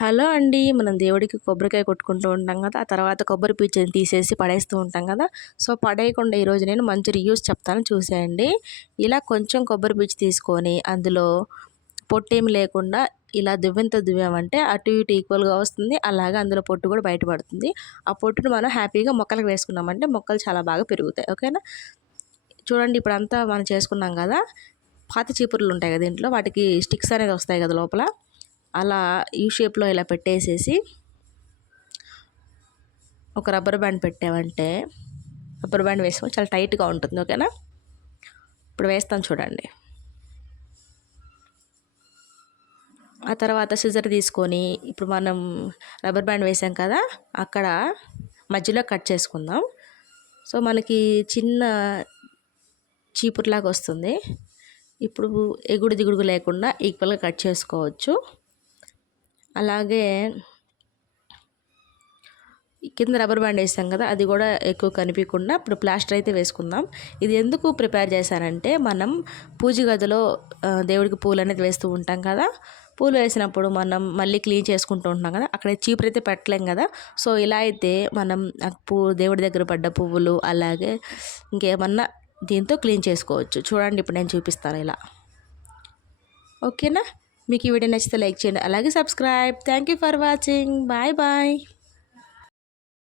Hello అండి. మనం దేవుడికి కొబ్బరికాయ కొట్టుకుంటూ ఉంటాం కదా ఆ తర్వాత కొబ్బరి పీచుని తీసేసి పడేస్తూ ఉంటాం కదా సో పడేయకుండా ఈరోజు నేను మంచి రివ్యూస్ చెప్తాను చూసేయండి. ఇలా కొంచెం కొబ్బరి పీచు తీసుకొని అందులో పొట్టేమి లేకుండా ఇలా దువ్వెంత దువ్వామంటే అటు ఇటు ఈక్వల్గా వస్తుంది. అలాగే అందులో పొట్టు కూడా బయటపడుతుంది. ఆ పొట్టును మనం హ్యాపీగా మొక్కలకు వేసుకున్నామంటే మొక్కలు చాలా బాగా పెరుగుతాయి. ఓకేనా? చూడండి ఇప్పుడు అంతా మనం చేసుకున్నాం కదా పాత చీపుర్లు ఉంటాయి కదా దీంట్లో వాటికి స్టిక్స్ అనేది వస్తాయి కదా లోపల. అలా యూ షేప్లో ఇలా పెట్టేసేసి ఒక రబ్బర్ బ్యాండ్ పెట్టామంటే రబ్బర్ బ్యాండ్ వేసుకొని చాలా టైట్గా ఉంటుంది ఓకేనా? ఇప్పుడు వేస్తాను చూడండి. ఆ తర్వాత సిజర్ తీసుకొని ఇప్పుడు మనం రబ్బర్ బ్యాండ్ వేసాం కదా అక్కడ మధ్యలో కట్ చేసుకుందాం. సో మనకి చిన్న చీపురులాగా వస్తుంది. ఇప్పుడు ఎగుడు దిగుడు లేకుండా ఈక్వల్గా కట్ చేసుకోవచ్చు. అలాగే కింద రబ్బర్ బ్యాండ్ వేసాం కదా అది కూడా ఎక్కువ కనిపించకుండా ఇప్పుడు ప్లాస్టర్ అయితే వేసుకుందాం. ఇది ఎందుకు ప్రిపేర్ చేశానంటే మనం పూజ గదిలో దేవుడికి పూలు అనేది వేస్తూ ఉంటాం కదా. పూలు వేసినప్పుడు మనం మళ్ళీ క్లీన్ చేసుకుంటూ ఉంటాం కదా అక్కడ చీపురు అయితే పెట్టలేం కదా. సో ఇలా అయితే మనం పూ దేవుడి దగ్గర పడ్డ పువ్వులు అలాగే ఇంకేమన్నా దీంతో క్లీన్ చేసుకోవచ్చు. చూడండి ఇప్పుడు నేను చూపిస్తాను ఇలా. ఓకేనా? మీకు ఈ వీడియో నచ్చితే లైక్ చేయండి. అలాగే subscribe. Thank you for watching bye bye